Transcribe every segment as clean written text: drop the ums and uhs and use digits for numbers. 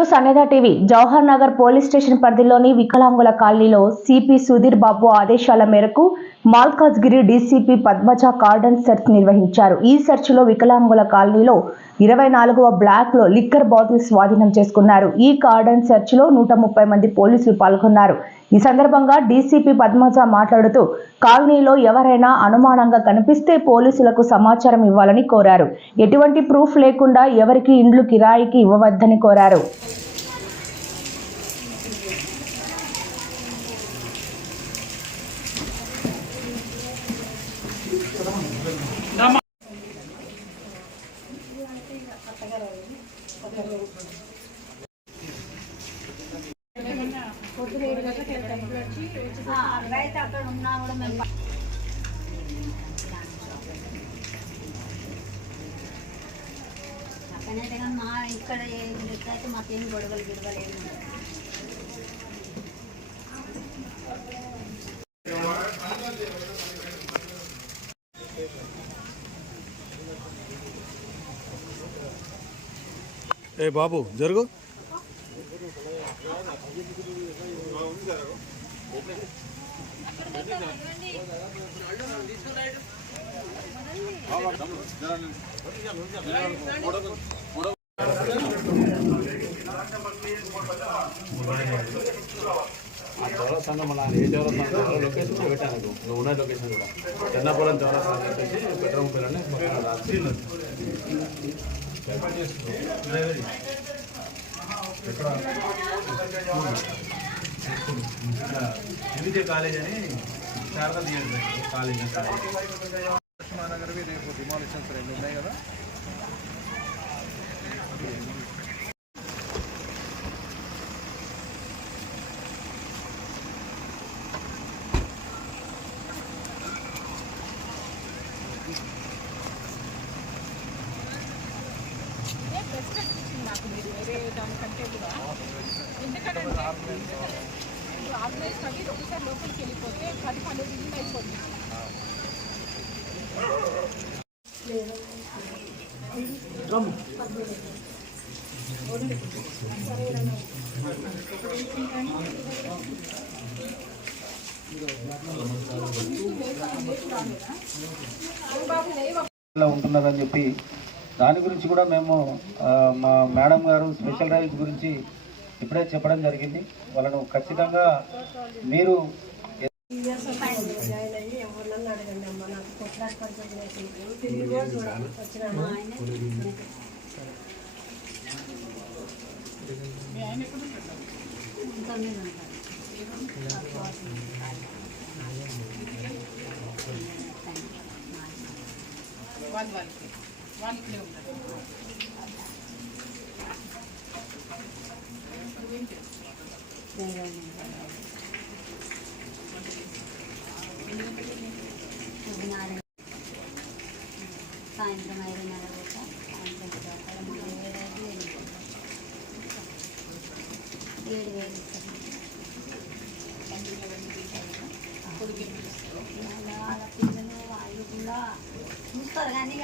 To Sannidha TV. Jawahar Nagar police station పరిధిలోని వికలాంగుల కాలనీలో సిపి సుధీర్ బాబు ఆదేశాల మేరకు Malkajgiri DCP Padmaja cordon search నిర్వహించారు. ఈ సెర్చ్ లో వికలాంగుల కాలనీలో 24వ బ్లాక్ లో లిక్కర్ బాటిల్ స్వాధీనం చేసుకున్నారు. ఈ కార్డన్ సెర్చ్ లో 130 మంది పోలీసులు పాల్గొన్నారు. ఈ సందర్భంగా డీసీపీ పద్మజ మాట్లాడుతూ కాలనీలో ఎవరైనా అనుమానంగా కనిపిస్తే పోలీసులకు సమాచారం ఇవ్వాలని కోరారు. ఎటువంటి ప్రూఫ్ లేకుండా ఎవరికి ఇండ్లు కిరాయికి ఇవ్వవద్దని కోరారు. మా ఇక్కడ అయితే మాకేం గొడవలు గిడవలేదు. ఏ బాబు జరుగు. చౌరస్తా మన ఏ చౌరస్తా లొకేషన్ పెట్టాను. నువ్వు ఉన్న లొకేషన్ కూడా చెన్నపురం చౌరస్తా అని చెప్పేసి బెడ్రూమ్ పిల్లల్ని వివిధ కాలేజ్ అని శారదా కాలేజ్ మహానగర్వి రేపు డిమాలిషన్స్ 2 ఉన్నాయి కదా. ఆర్గనైజ్ అవి ఒకసారి లోపలికి వెళ్ళిపోతే 10-12 ఇల్లు అయిపోతుంది. ఉంటున్నారని చెప్పి దాని గురించి కూడా మేము మా మేడం గారు స్పెషల్ రైల్స్ గురించి ఇప్పుడే చెప్పడం జరిగింది. వాళ్ళను ఖచ్చితంగా మీరు వాళ్ళకి ఉంటారు. సాయంత్రం 5:30 వాళ్ళ పిల్లలు వాళ్ళు కూడా చూస్తారు కానీ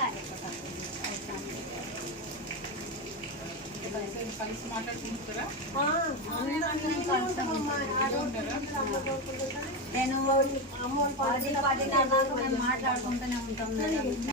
కలిసి మాట్లాడుకుంటారా? నేను 10 మేము మాట్లాడుకుంటూనే ఉంటాం.